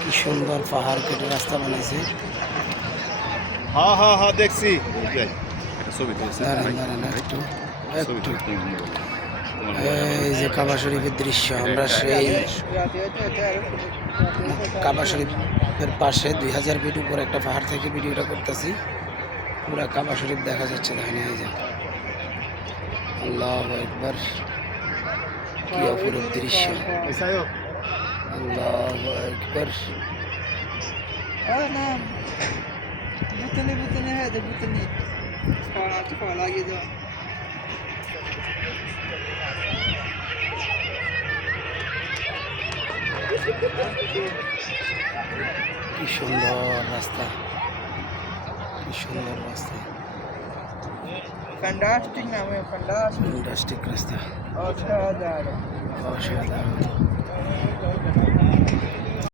কি সুন্দর পাহাড় কেটে রাস্তা বানাইছে। হ্যাঁ হ্যাঁ হ্যাঁ দেখছি। এই যে কাবা শরীফের দৃশ্য আমরা সেই কাবা শরীফের পাশে দুই হাজার ফিট উপর একটা পাহাড় থেকে ভিডিওটা করতেছি। পুরা কাবা শরীফ দেখা যাচ্ছে এই যে। আল্লাহ একবার কি অপরূপ দৃশ্য আল্লাহ একবার Butani butani hadi butani. Kepala tu kepala lagi tu. কি সুন্দর রাস্তা কি সুন্দর রাস্তা फंडास्टिक नाम है फंडास्टिक फंडास्टिक रास्ता। असाधारण असाधारण